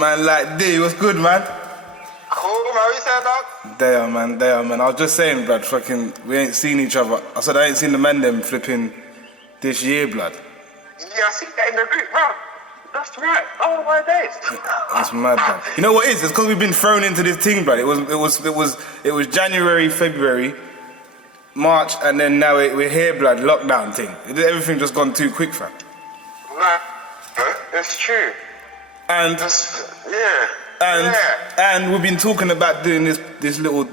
Man, like, D, what's good, man? Cool, man. What you saying, dog? They are, man. I was just saying, blood, fucking, we ain't seen each other. I said I ain't seen the man them flipping this year, blood. Yeah, I see that in the group, bro. That's right. Oh my days. That's mad, man. You know what it is? It's because we've been thrown into this thing, blood. It was January, February, March, and then now we're here, blood. Lockdown thing. Everything just gone too quick, fam. Man, it's true. And and we've been talking about doing this little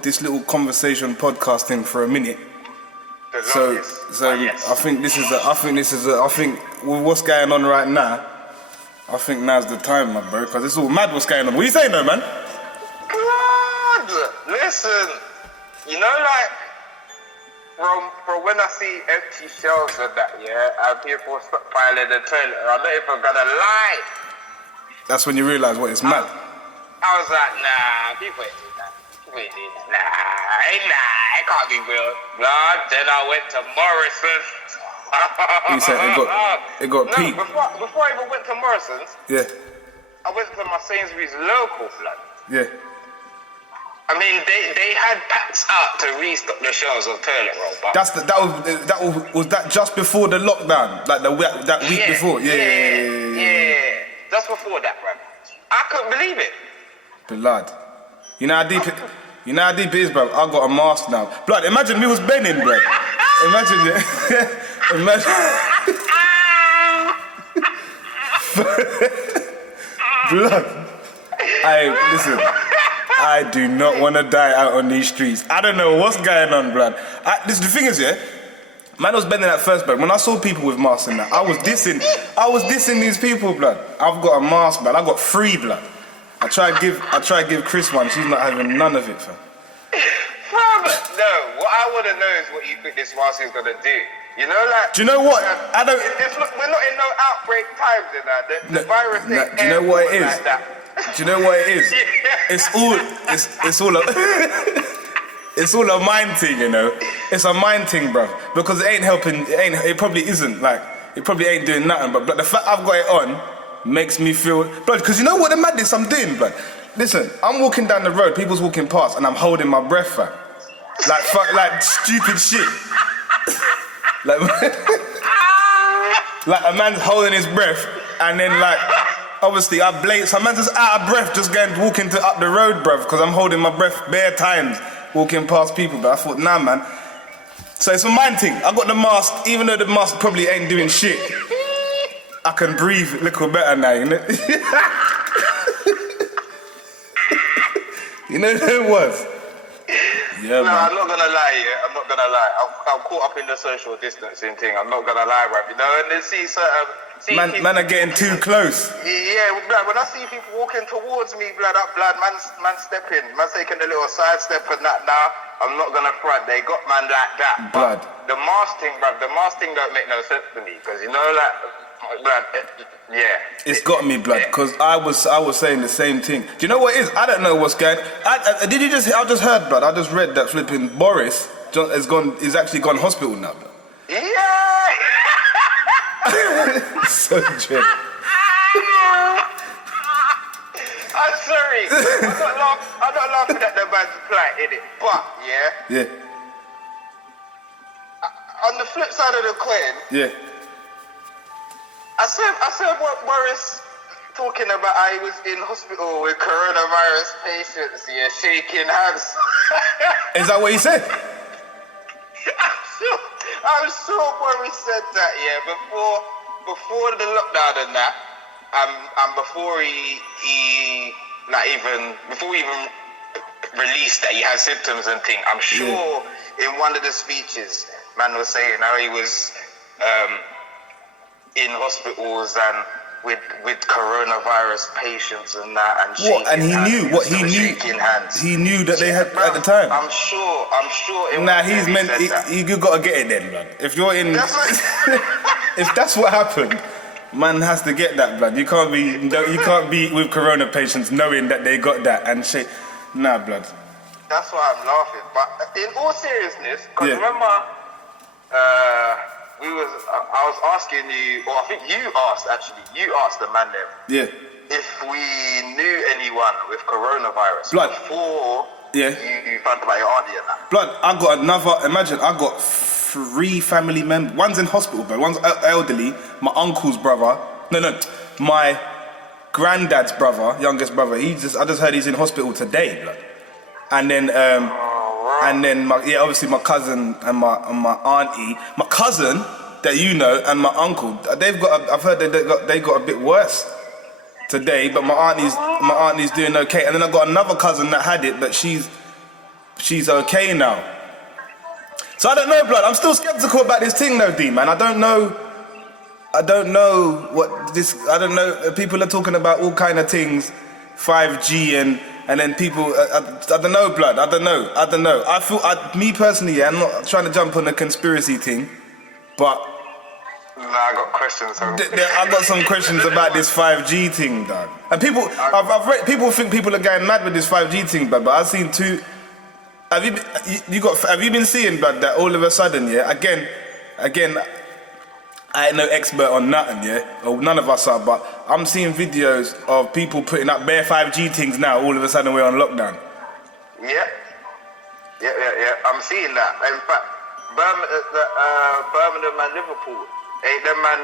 conversation podcast thing for a minute. So yes. I think with what's going on right now, I think now's the time, my bro, because it's all mad what's going on. What are you saying though, man? God, listen, you know, like from when I see empty shelves and that, yeah, and people stockpiling the toilet, I'm not even gonna lie. That's when you realise what it's mad. I was like, nah, people ain't doing that. People ain't doing that. Nah, it can't be real. Blood. Then I went to Morrison's. You said it got peaked. Before I even went to Morrison's, yeah, I went to my Sainsbury's local, blood. Yeah. I mean, they had packs out to restock the shelves of toilet roll. But was that just before the lockdown, like that week before? Yeah. Just before that, bro. I couldn't believe it. Blood. You know how deep it is, bro. I got a mask now. Blood, imagine me was bending, bro. Imagine it. Imagine. Blood. Listen. I do not want to die out on these streets. I don't know what's going on, blood. The thing is, yeah, man was bending at first, blood. When I saw people with masks in that, I was dissing these people, blood. I've got a mask, blood. I got 3, blood. I try to give Chris one. She's not having none of it, fam. No, what I want to know is what you think this mask is gonna do. You know, like. Do you know what? We're not in no outbreak times, you know. The virus thing. Do you know what it is? Like that. Do you know what it is? It's all a mind thing, you know. It's a mind thing, bruv. Because it ain't helping. It probably isn't. Like, it probably ain't doing nothing. But the fact I've got it on makes me feel, blood. Because you know what the madness I'm doing, blood. Listen, I'm walking down the road. People's walking past, and I'm holding my breath, fam. Like stupid shit. like a man's holding his breath, and then like. Obviously, I blame some man just out of breath, just walking up the road, bruv, because I'm holding my breath bare times walking past people. But I thought, nah, man. So it's a mind thing. I got the mask, even though the mask probably ain't doing shit. I can breathe a little better now, you know. You know who it was? Yeah, man. I'm not gonna lie, I'm not gonna lie. I'm caught up in the social distancing thing. I'm not gonna lie, bruv. You know, and then see certain. Man are getting too close. Yeah, blood, when I see people walking towards me, man stepping, man taking a little side step and that now, I'm not gonna front, they got man like that. Blood. But the mask thing, bruv, don't make no sense to me, because you know, like, blood, yeah. It's got me, blood, because I was saying the same thing. Do you know what it is? I don't know what's going on. I just heard, blood, I just read that flipping Boris is actually gone hospital now, blood. Yeah! So dread. I'm sorry. I'm not laughing at the man's plight, innit? But yeah. On the flip side of the coin. Yeah. I said what Boris talking about how he was in hospital with coronavirus patients, yeah, shaking hands. Is that what he said? I'm sure Boris said that, yeah, before the lockdown and that, and before he even released that he had symptoms and thing, I'm sure in one of the speeches, man was saying how he was in hospitals and with coronavirus patients and that, and shaking hands. He knew that they had at the time. I'm sure. He gotta get it then, blood. If you're in, if that's what happened, man has to get that, blood. You can't be with corona patients knowing that they got that and shit. Nah, blood. That's why I'm laughing. But in all seriousness, because remember, I was asking you, or I think you asked the man there. Yeah. if we knew anyone with coronavirus Blood. before Yeah. you found about your auntie and that. Blood, I got another, imagine, I got 3 family members. One's in hospital, but one's elderly. My uncle's brother. No, my granddad's brother, youngest brother. I just heard he's in hospital today, blood. And then, obviously my cousin and my auntie. My cousin that you know and my uncle, I've heard they got a bit worse today, but my auntie's doing okay. And then I got another cousin that had it, but she's okay now. So I don't know, blood. I'm still skeptical about this thing, though, D man. I don't know what this. I don't know. People are talking about all kind of things, 5G and then people. I don't know, blood. I don't know. I feel, me personally, I'm not trying to jump on the conspiracy thing, but. Nah, I got questions. I got some questions about this 5G thing, dog. And I've read, people think people are going mad with this 5G thing, but I've seen 2. Have you been seeing, blood, that all of a sudden, yeah? Again, I ain't no expert on nothing, yeah, or none of us are, but I'm seeing videos of people putting up bare 5G things now. All of a sudden, we're on lockdown. Yeah. I'm seeing that. In fact, Birmingham and Liverpool. Hey, them man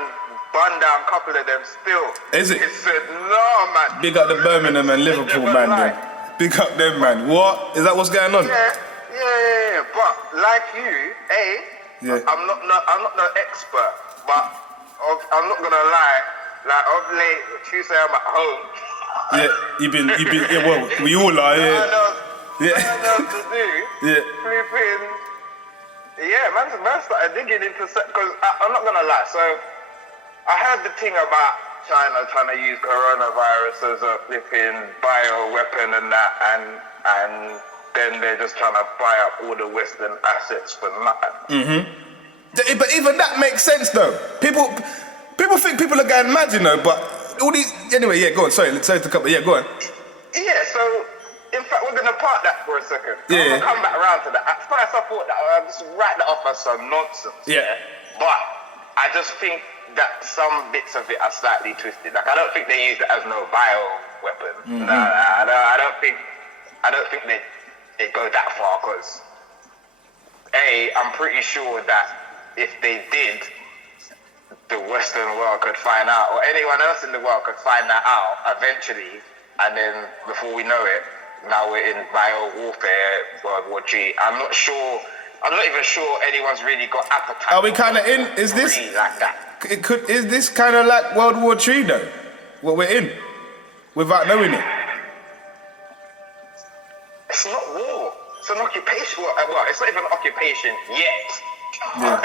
bun down a couple of them still. Is it? He said, no, man. Big up the Birmingham and Liverpool, man. Then. Big up them, man. What? Is that what's going on? Yeah. But like you, I'm not no expert, but I'm not gonna lie. Like of late, Tuesday I'm at home. Yeah, you've been. Yeah, well, we all are. Yeah. Nothing else to do. Yeah. Flipping. Yeah, man started digging into because I'm not gonna lie. So I heard the thing about China trying to use coronavirus as a flipping bio weapon and that, and then they're just trying to buy up all the Western assets for nothing. But even that makes sense, though. People think people are going mad, you know. But all these anyway. Yeah, go on. Sorry to cut. But yeah, go on. Yeah. So. In fact, we're going to park that for a second. Yeah. I'm going to come back around to that. At first, I thought that I'd just write that off as some nonsense. Yeah. But I just think that some bits of it are slightly twisted. Like, I don't think they use it as no bio weapon. No, I don't think they go that far because, I'm pretty sure that if they did, the Western world could find out, or anyone else in the world could find that out eventually, and then before we know it, now we're in bio warfare, World War III. I'm not even sure anyone's really got appetite. Are we kind of in? Is this like that? Is this kind of like World War III though? What we're in, without knowing it. It's not war. It's an occupation. Well, it's not even an occupation yet. Yeah.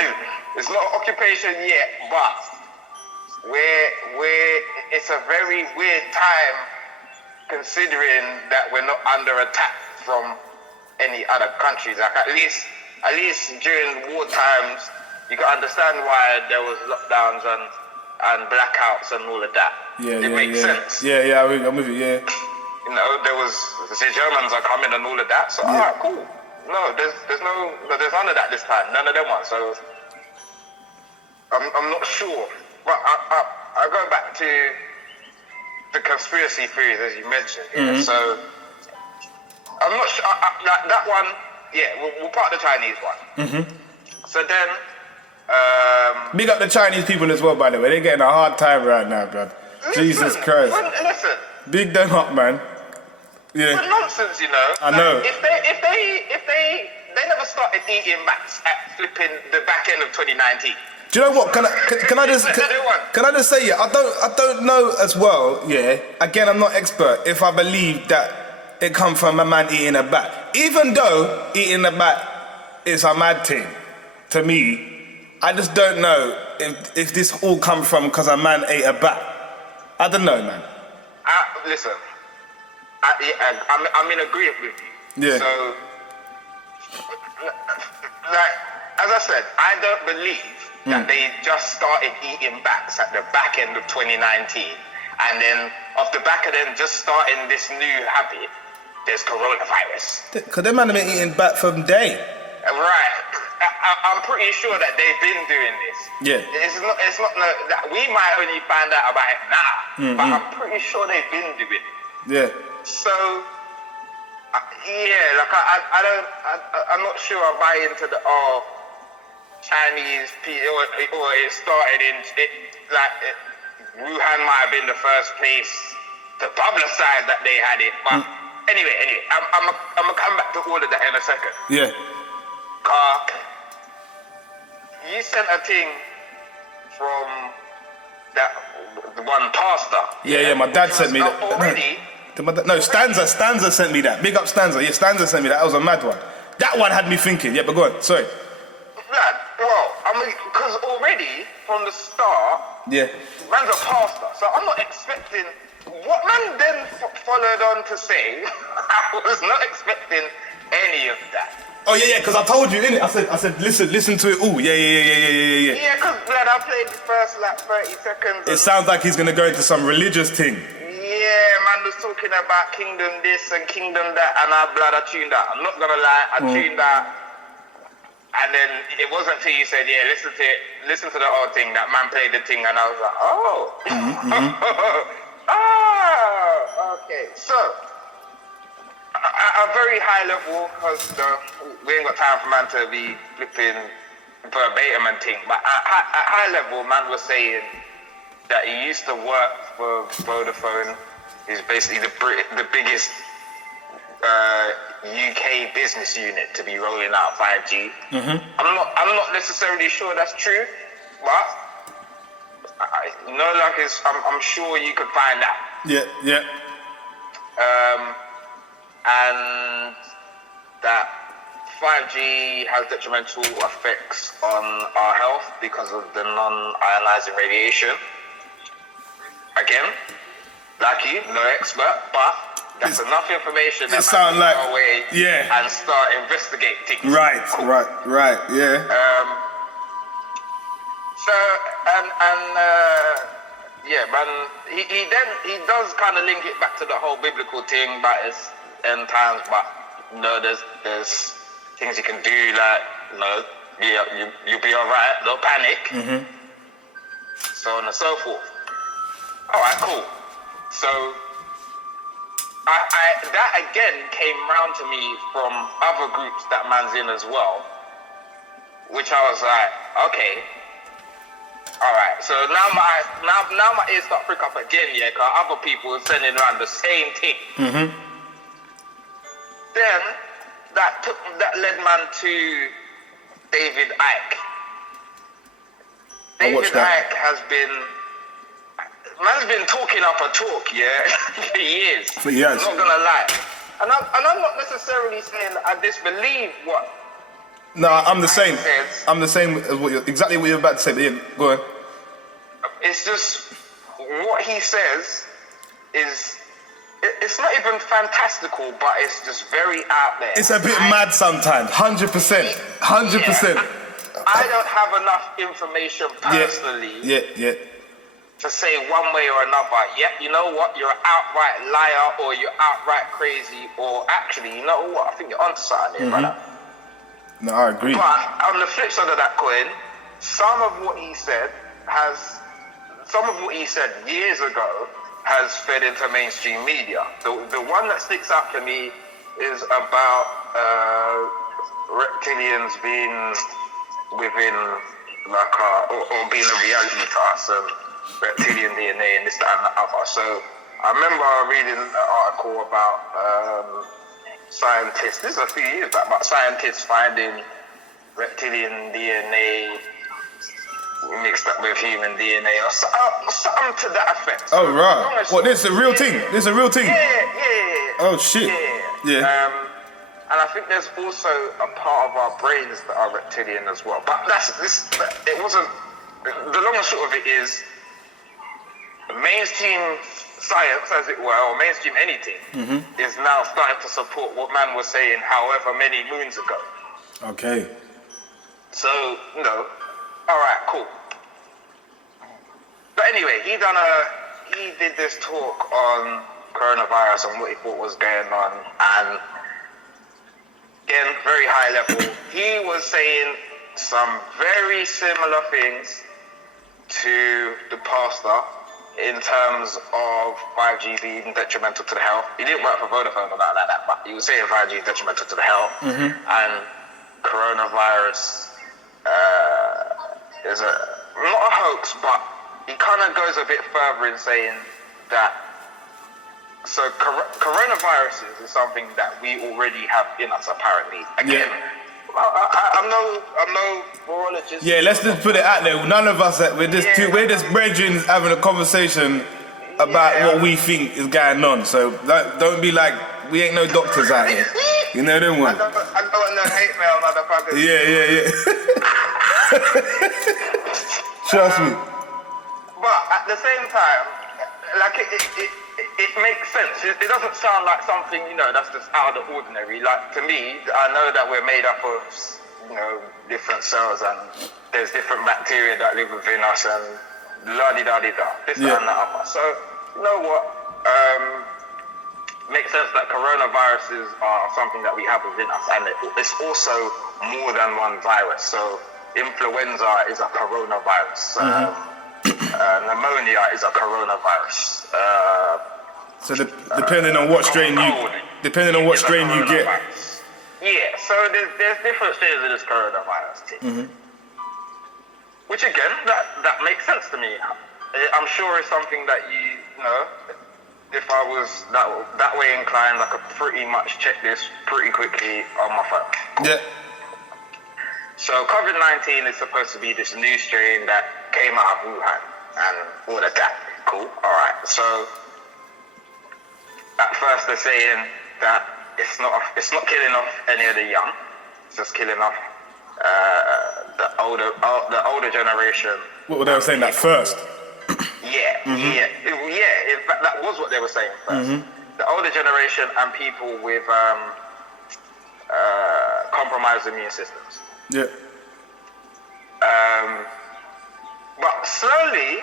It's not an occupation yet, but it's a very weird time. Considering that we're not under attack from any other countries, like at least during war times, you can understand why there was lockdowns and blackouts and all of that. It makes sense. Yeah, I'm with you. Yeah. You know, the Germans are coming and all of that. So alright, cool. No, there's none of that this time. None of them ones. So I'm not sure, but I go back to the conspiracy theories, as you mentioned. So I'm not sure. Like that one, we'll part the Chinese one. So then, big up the Chinese people as well, by the way. They're getting a hard time right now, blood. Jesus Christ. Listen. Big them up, man. Yeah. It's nonsense, you know. I know. If they never started eating bats at flipping the back end of 2019. Do you know what? Can I just say, yeah, I don't know as well, yeah. Again, I'm not expert if I believe that it come from a man eating a bat. Even though eating a bat is a mad thing, to me, I just don't know if this all come from because a man ate a bat. I don't know, man. Listen, I'm in agreement with you. Yeah. So, like, as I said, I don't believe that they just started eating bats at the back end of 2019, and then off the back of them just starting this new habit, there's coronavirus. Because them man have been eating bat from day. Right. I'm pretty sure that they've been doing this. Yeah. It's not that we might only find out about it now, but I'm pretty sure they've been doing it. Yeah. So, like I'm not sure I buy into the Chinese people, or it started in Wuhan might have been the first place to publicize that they had it. But anyway, I'm gonna come back to all of that in a second. Yeah. You sent a thing from that one pastor. Yeah, my dad sent me that. Already. No, Stanza sent me that. Big up Stanza. Yeah, Stanza sent me that. That was a mad one. That one had me thinking. Yeah, but go on. Sorry. Well, I mean, because already from the start, man's a pastor, so I'm not expecting. What man then followed on to say, I was not expecting any of that. Oh yeah, because I told you, innit? I said, listen to it all. Yeah. Yeah, because I played the first 30 seconds. It sounds like he's gonna go into some religious thing. Yeah, man was talking about kingdom this and kingdom that, and I tuned out. I'm not gonna lie, I tuned out. And then it wasn't until you said, yeah, listen to the whole thing, that man played the thing, and I was like, okay. So, at a very high level, because we ain't got time for man to be flipping verbatim and thing, but at high level, man was saying that he used to work for Vodafone. He's basically the biggest UK business unit to be rolling out 5G. I'm not necessarily sure that's true, but I'm sure you could find out. Yeah. And that 5G has detrimental effects on our health because of the non-ionizing radiation. Again, like you, no expert, but that's enough information that I can go away and start investigating. Right, yeah. Man, he does kind of link it back to the whole biblical thing about his end times, but there's things you can do, you'll be alright, don't panic, so on and so forth. Alright, cool. So that again came round to me from other groups that man's in as well, which I was like, okay, all right. So now my ears start prick up again, yeah, because other people are sending around the same thing. Then that led man to David Icke. David Icke has been. Man's been talking up a talk, for years. For years. I'm not gonna lie. And I'm not necessarily saying that I disbelieve what. No, I'm the same. I'm the same as exactly what you're about to say. But yeah, go on. It's just what he says is. It's not even fantastical, but it's just very out there. It's a bit mad sometimes. 100%. 100%. I don't have enough information personally. Yeah. To say one way or another, you know what, you're an outright liar, or you're outright crazy, or actually, you know what, I think you're onto something here, brother. No, I agree. But on the flip side of that coin, some of what he said years ago has fed into mainstream media. The one that sticks out to me is about reptilians being within, or being a reality to us, reptilian DNA and this, that, and the other. So I remember reading an article about scientists, this is a few years back, but scientists finding reptilian DNA mixed up with human DNA or something to that effect. Oh, right. What, this is a real thing? This is a real thing? Yeah. Oh, shit. Yeah. And I think there's also a part of our brains that are reptilian as well. But it wasn't, the long and short of it is, mainstream science, as it were, or mainstream anything, is now starting to support what man was saying however many moons ago. Okay. So, all right, cool. But anyway, he did this talk on coronavirus and what he thought was going on, and again, very high level. He was saying some very similar things to the pastor in terms of 5G being detrimental to the health. He didn't work for Vodafone or nothing like that, but he was saying 5G is detrimental to the health. And coronavirus is not a hoax, but he kind of goes a bit further in saying that coronaviruses is something that we already have in us, apparently. Again, I'm no virologist. Yeah, let's just put it out there. None of us, we're just brethrens having a conversation about what we think is going on. So don't be like, we ain't no doctors out here. You know them ones? I don't want no hate mail, motherfuckers. Yeah. Trust me. But at the same time, like it makes sense. It doesn't sound like something, that's just out of the ordinary. Like, to me, I know that we're made up of, different cells, and there's different bacteria that live within us, and la-di-da-di-da, this, that, and that other. So, you know what? Makes sense that coronaviruses are something that we have within us, and it's also more than one virus. So, influenza is a coronavirus. Pneumonia is a coronavirus. So depending on what strain you get. Yeah, so there's different strains of this coronavirus. Which again, that makes sense to me. I'm sure it's something that if I was that way inclined, I could pretty much check this pretty quickly on my phone. Yeah. So COVID-19 is supposed to be this new strain that came out of Wuhan and all of that. Cool. All right. So at first they're saying that it's not killing off any of the young. It's just killing off the older generation. What were they saying that first? Yeah. In fact, that was what they were saying first. The older generation and people with compromised immune systems. Yeah. But slowly,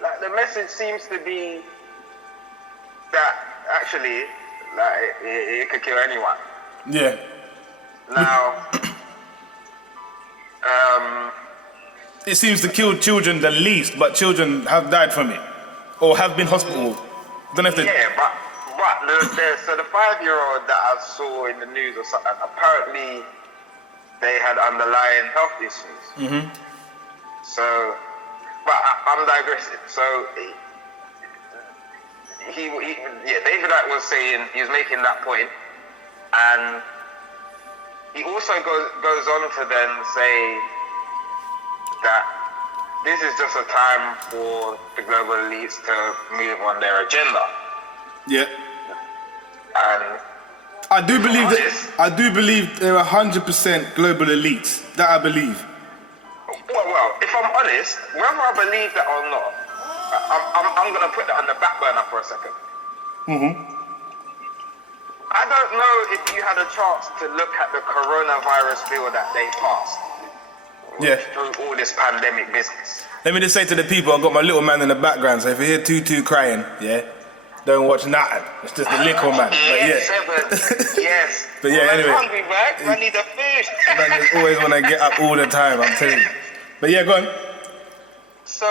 like, the message seems to be that actually, like, it could kill anyone. Yeah. Now, it seems to kill children the least, but children have died from it or have been hospital. Don't know if they. Yeah, but so the 5-year-old that I saw in the news or something, apparently they had underlying health issues. So, but I'm digressing. So, David was saying, he was making that point, and he also goes on to then say that this is just a time for the global elites to move on their agenda. Yeah. And I do believe there are 100% global elites. That I believe. Well, if I'm honest, whether I believe that or not, I'm going to put that on the back burner for a second. I don't know if you had a chance to look at the coronavirus bill that they passed. Through all this pandemic business. Let me just say to the people, I've got my little man in the background, so if you hear Tutu crying, don't watch nothing. It's just the little man. Yes. But yeah, anyway. I'm hungry, man. I need the food. Man just always want to get up all the time, I'm telling you. But yeah, go on. So,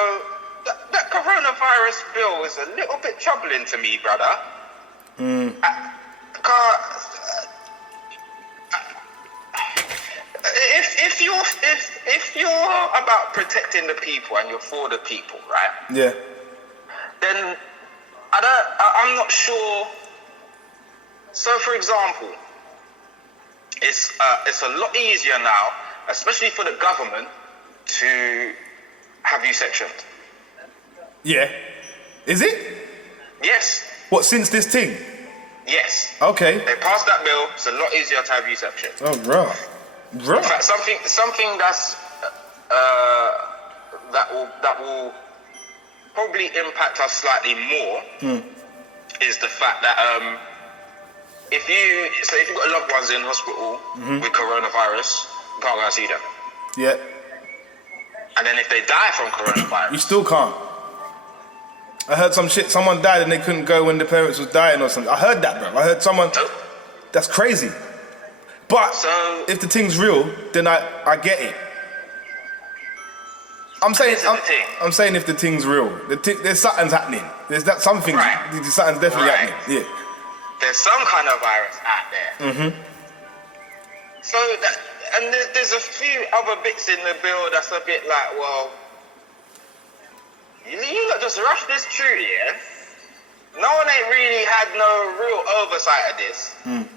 that coronavirus bill is a little bit troubling to me, brother. If you're about protecting the people and you're for the people, right? Yeah. Then I'm not sure. So, for example, it's a lot easier now, especially for the government, to have you sectioned. Yeah. Is it? Yes. What, since this thing? Yes. Okay. They passed that bill. It's a lot easier to have you sectioned. Oh, bro. In fact, something that's that will probably impact us slightly more is the fact that if you've got loved ones in hospital with coronavirus, you can't go and see them. Yeah. And then if they die from coronavirus, you still can't. I heard some shit. Someone died and they couldn't go when the parents was dying or something. I heard that, bro. I heard someone. That's crazy. But if the thing's real, then I get it. I'm saying, This is the thing. I'm saying if the thing's real, there's something's happening. There's that something. Right. Something's definitely Right. happening. Yeah. There's some kind of virus out there. Mm-hmm. So that, and there's a few other bits in the bill that's a bit like, well, you lot just rush this through, yeah? No one ain't really had no real oversight of this. And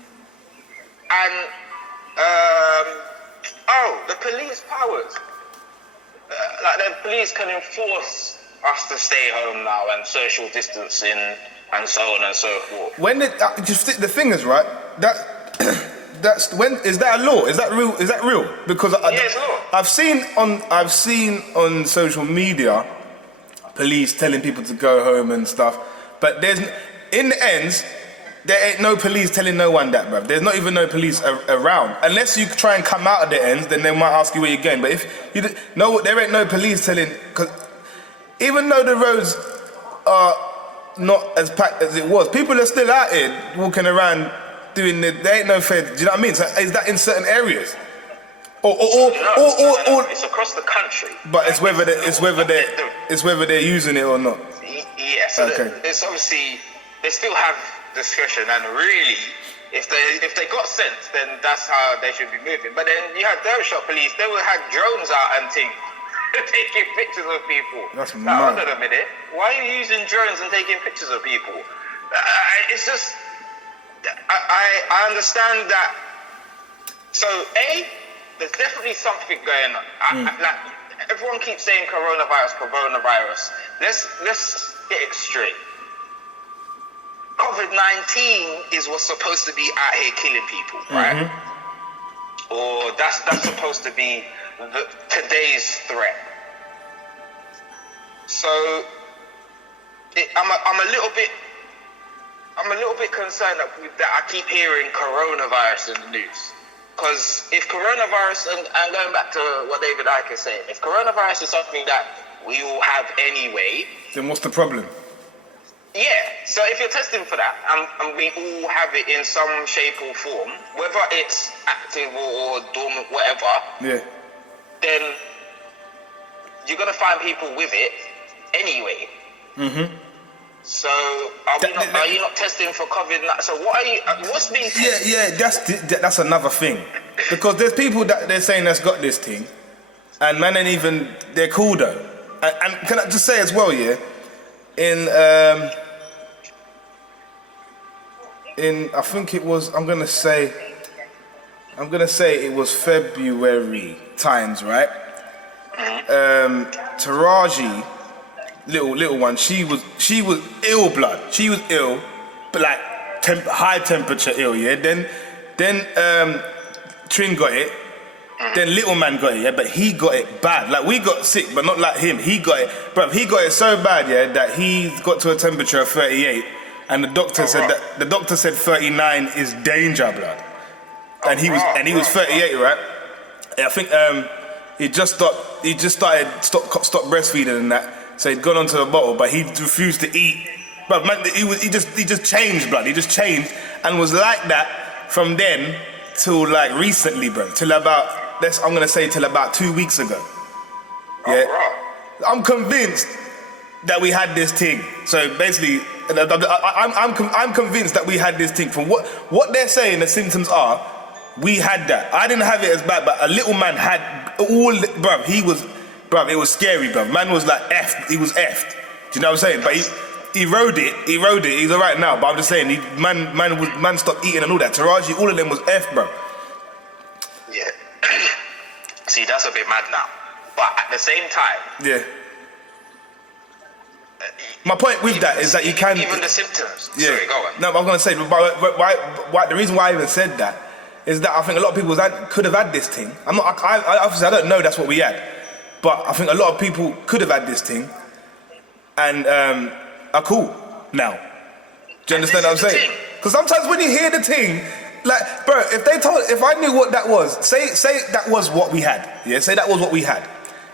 the police powers. Like the police can enforce us to stay home now and social distancing and so on and so forth. When the thing is, right, that's when is that a law? Is that real? Is that real? Because It's law. I've seen on social media police telling people to go home and stuff, but in the ends there ain't no police telling no one that, bruv. There's not even no police around unless you try and come out of the ends. Then they might ask you where you're going. But if you there ain't no police telling, because even though the roads are not as packed as it was, people are still out here walking around doing there ain't no fair. Do you know what I mean? So is that in certain areas? Or it's across the country. But it's whether they're using it or not. Yeah, so Okay. it's obviously they still have discretion, and really, if they got sense, then that's how they should be moving. But then you had Derbyshire police; they would have drones out and things, taking pictures of people. That's now, mad. hold on a minute. Why are you using drones and taking pictures of people? It's just I understand that. So there's definitely something going on. Like, everyone keeps saying coronavirus. Let's get it straight. COVID-19 is what's supposed to be out here killing people, right? Or that's supposed to be today's threat. So I'm a little bit concerned that I keep hearing coronavirus in the news. Because if coronavirus, and going back to what David Icke is saying, if coronavirus is something that we all have anyway, then what's the problem? yeah, so if you're testing for that, and we all have it in some shape or form, whether it's active or dormant, whatever, Yeah. then you're going to find people with it anyway. So are you not testing for COVID? So what's being tested? Yeah, that's another thing. Because there's people that they're saying that's got this thing, and man ain't even, they're cool though. And can I just say as well, yeah, in I think it was, I'm gonna say it was February times, right? Taraji, little one, she was ill, blood. She was ill, but like high temperature ill, yeah. Then Trin got it. Then little man got it, yeah, but he got it bad. Like we got sick, but not like him. He got it, bruv. He got it so bad, yeah, that he got to a temperature of 38, and the doctor said 39 is danger, blood. And he was 38, right? I think he just stopped breastfeeding and that, so he'd gone onto the bottle, but he refused to eat. Bruv, man, he just changed, blood. He just changed and was like that from then till like recently, bro. Till about 2 weeks ago. Yeah, I'm convinced that we had this thing. So basically, I'm convinced that we had this thing. From what they're saying, the symptoms are, we had that. I didn't have it as bad, but a little man had all. Bruv, it was scary, bruv. Man was like effed. He was effed. Do you know what I'm saying? But he rode it. He's alright now. But I'm just saying, man stopped eating and all that. Taraji, all of them was effed, bro. Yeah. See, that's a bit mad now. But at the same time, yeah. My point with that is that you can even the symptoms. Yeah. Sorry, go on. No, I'm gonna say, why the reason why I even said that is that I think a lot of people could have had this thing. Obviously I don't know that's what we had, but I think a lot of people could have had this thing and are cool now. Do you understand what I'm saying? Because sometimes when you hear the thing, like, bro, if I knew what that was, say that was what we had, yeah, say that was what we had,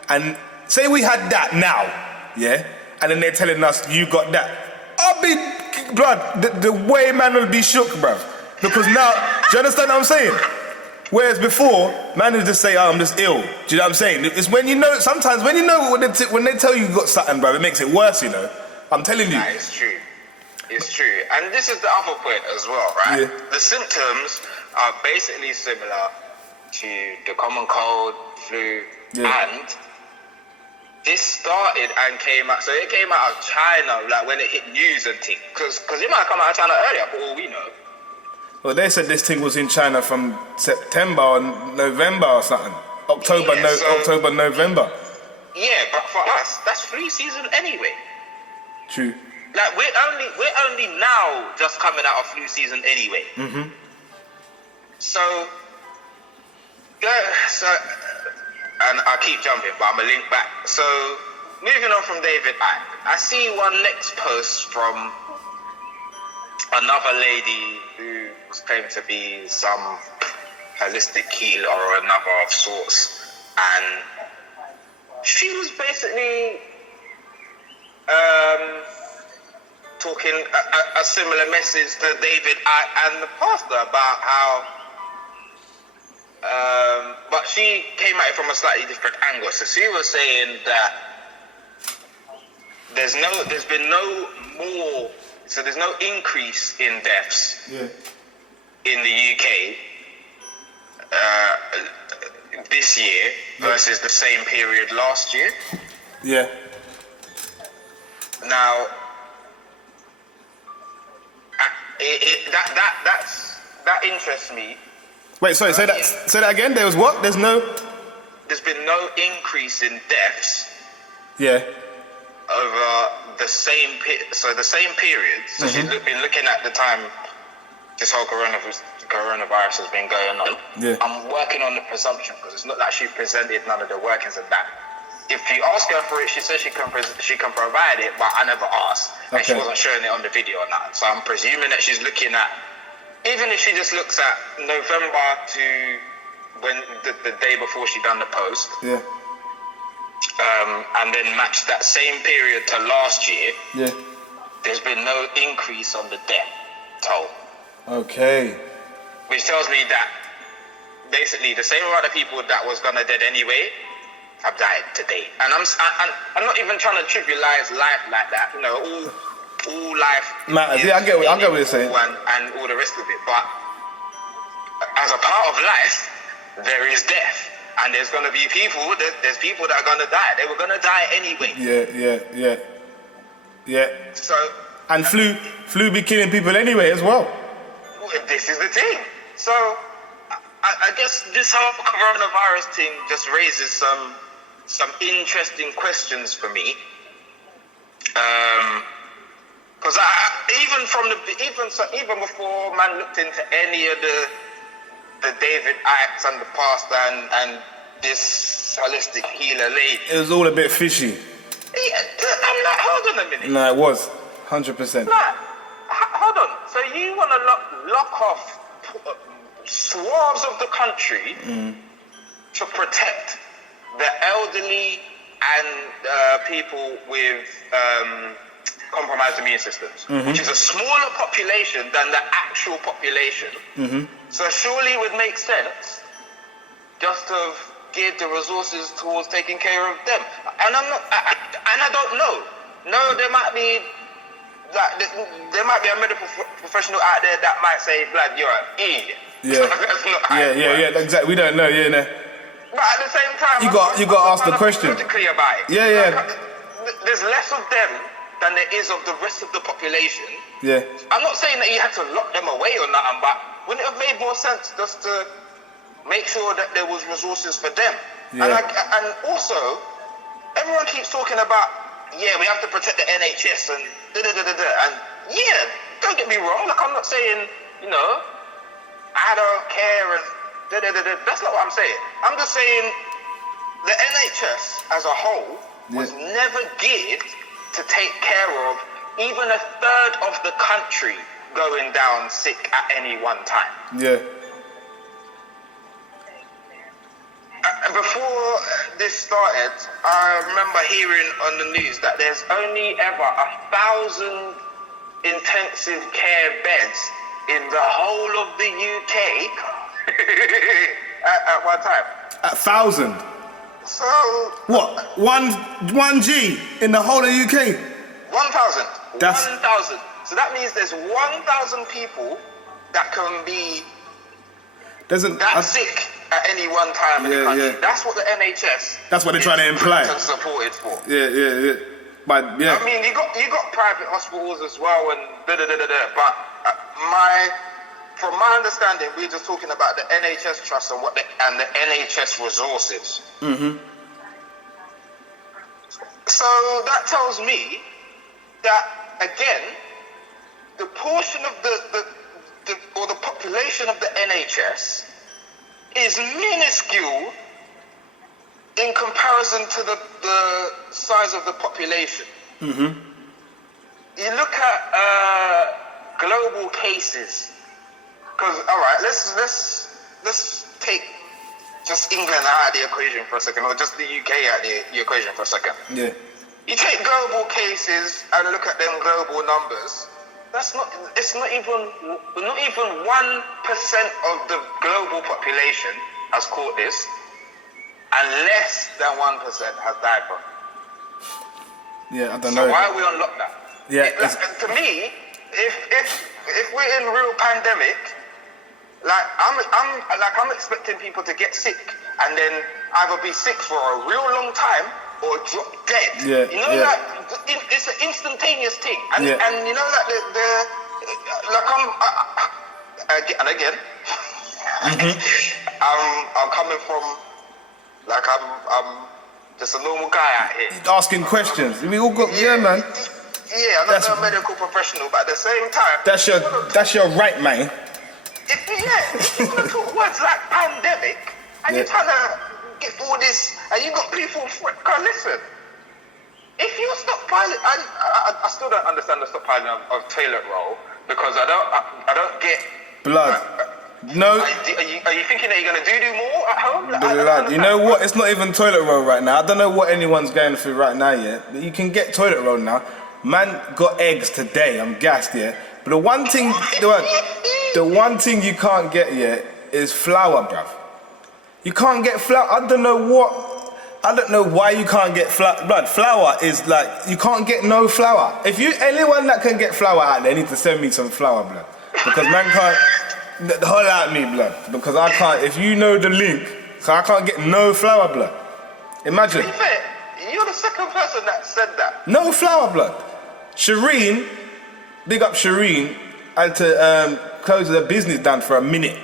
and say we had that now, yeah, and then they're telling us you got that, I'll be, blood, the way man will be shook, bro, because now, do you understand what I'm saying? Whereas before, man would just say, oh, I'm just ill. Do you know what I'm saying? It's when you know, sometimes when you know when they tell you got something, bro, it makes it worse, you know. I'm telling you. Nah, it's true. It's true. And this is the other point as well, right? Yeah. The symptoms are basically similar to the common cold, flu, and this started and came out, so it came out of China, like when it hit news and things. Because it might have come out of China earlier, for all we know. Well, they said this thing was in China from September or November or something. October, November. Yeah, but for us, that's flu season anyway. True. Like we're only now just coming out of flu season anyway. Mm-hmm. So, and I keep jumping, but I'm gonna link back. So, moving on from David Icke, I see one next post from another lady who was claimed to be some holistic healer or another of sorts, and she was basically talking a similar message to David Icke and the pastor about how, but she came at it from a slightly different angle. So she was saying that there's no increase in deaths in the UK this year versus the same period last year. Yeah. Now, that interests me. Wait, sorry, say that again. There was what? There's been no increase in deaths. Yeah. Over the same period. So she's been looking at the time this whole coronavirus has been going on. Yeah. I'm working on the presumption because it's not that she presented none of the workings of that. If you ask her for it, she says she can provide it, but I never asked, and she wasn't showing it on the video or not. So I'm presuming that she's looking at, even if she just looks at November to when the day before she done the post, and then match that same period to last year, there's been no increase on the death toll. Okay. Which tells me that basically the same amount of people that was gonna dead anyway have died today. And I'm not even trying to trivialize life like that. You know, all life matters. Yeah, I get what you're saying. And all the rest of it. But as a part of life, there is death. And there's going to be people, there's people that are going to die. They were going to die anyway. Yeah. So... And flu be killing people anyway as well. This is the thing. So, I guess this whole coronavirus thing just raises some interesting questions for me. Because even before man looked into any of the David Icke and the pastor and this holistic healer lady, it was all a bit fishy. Yeah, I'm like, hold on a minute. No, it was 100%. Like, hold on. So you want to lock off swaths of the country to protect the elderly and people with compromised immune systems, which is a smaller population than the actual population. So surely it would make sense just to give the resources towards taking care of them. And I don't know. No, there might be a medical professional out there that might say, "Blood, you're an idiot." Yeah, exactly. We don't know, no. But at the same time, you got to ask the question. Critically about it. Like, there's less of them than there is of the rest of the population. Yeah. I'm not saying that you had to lock them away or nothing, but wouldn't it have made more sense just to make sure that there was resources for them? Yeah. And also, everyone keeps talking about, we have to protect the NHS and da-da-da-da-da. And don't get me wrong, like I'm not saying, I don't care and da-da-da-da. That's not what I'm saying. I'm just saying the NHS as a whole was never geared to take care of even a third of the country going down sick at any one time. Yeah. Before this started, I remember hearing on the news that there's only ever 1,000 intensive care beds in the whole of the UK at one time. At 1,000. So What? One G in the whole of UK? 1,000. That's- 1,000. So that means there's 1,000 people that can be sick at any one time in the country. Yeah. That's what the NHS. That's what they're trying to imply. And supported for. Yeah. But yeah. I mean, you got private hospitals as well, and but from my understanding, we're just talking about the NHS trust and and the NHS resources. Mm-hmm. So that tells me that again, the portion of the population of the NHS is minuscule in comparison to the size of the population. Mm-hmm. You look at global cases, because all right, let's take just England out of the equation for a second, or just the UK out of the equation for a second. Yeah. You take global cases and look at them global numbers. It's not even 1% of the global population has caught this, and less than 1% has died from it. Yeah, I don't So know. why are we on lockdown? Yeah, To me, if we're in real pandemic, I'm expecting people to get sick and then either be sick for a real long time or drop dead. Yeah, you know, yeah. it's an instantaneous thing, and Yeah. and you know and again, I'm coming from I'm just a normal guy out here. Asking questions. We all got man. Yeah, I'm not a medical professional, but at the same time, That's your right, man. If you want to talk words like pandemic, and you're trying to get all this, and you got people, listen, if you stockpiling, I still don't understand the stockpiling of toilet roll, because I don't get blood. No. Are you thinking that you're going to do more at home? Blood. You know what? It's not even toilet roll right now. I don't know what anyone's going through right now yet. But you can get toilet roll now. Man got eggs today. I'm gassed, yeah. But the one thing you can't get yet is flour, bruv. You can't get flour. I don't know why you can't get flour. Blood, flour is like, you can't get no flour. If anyone that can get flour out there, need to send me some flour, blood. Because man can't, holler at me, blood. Because I can't, if you know the link, so I can't get no flour, blood. Imagine. To be fair, you're the second person that said that. No flour, blood. Shireen, big up Shireen, had to close the business down for a minute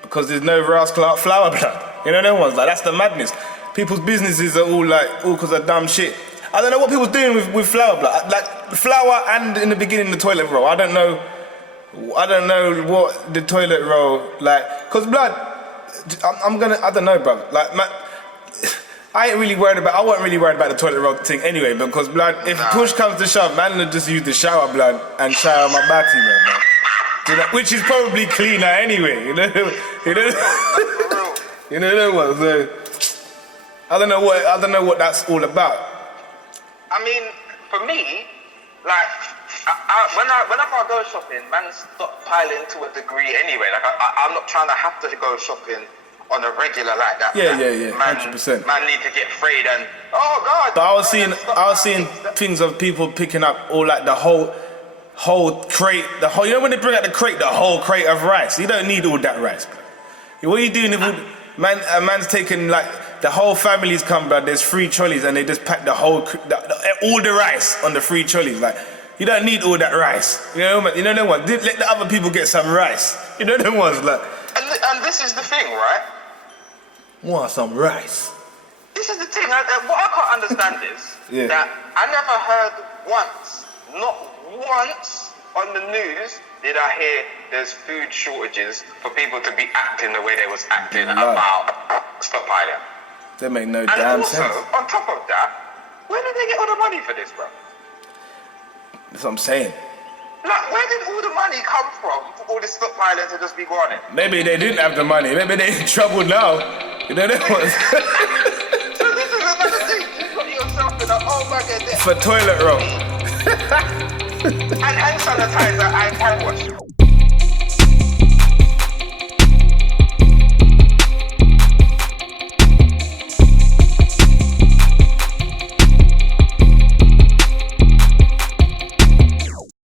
because there's no Rouse Clark flour, blood. You know them ones, like that's the madness. People's businesses are all because of dumb shit. I don't know what people's doing with flour, blood. Like flour and in the beginning the toilet roll. I don't know what the toilet roll like. Cause blood, I don't know, bro. Like man, I wasn't really worried about the toilet roll thing anyway, because blood, if push comes to shove, man will just use the shower, blood, and shower my body, man. You know, which is probably cleaner anyway, you know what? So I don't know what that's all about. I mean, for me, like whenever I go shopping, man stop piling to a degree anyway. Like I'm not trying to have to go shopping on a regular like that. Yeah, 100%. Man need to get frayed and God. But I was seeing things of people picking up all like the whole crate, you know when they bring out the whole crate of rice. You don't need all that rice, bro. What are you doing if a man's taking like the whole family's come, bro? There's 3 trolleys and they just pack all the rice on the 3 trolleys. Like you don't need all that rice. You know them ones. Let the other people get some rice. You know them ones like. And this is the thing, right? Want some rice? This is the thing. What I can't understand is that I never heard not once on the news did I hear there's food shortages for people to be acting the way they was acting about stockpiling. They make no damn sense. And also, on top of that, where did they get all the money for this, bro? That's what I'm saying. Like, where did all the money come from for all this stockpiling to just be gone in? Maybe they didn't have the money. Maybe they're in trouble now. You know that was. So this is another thing. You got yourself in a bag of debt. For toilet roll. And hand sanitizer and hand wash.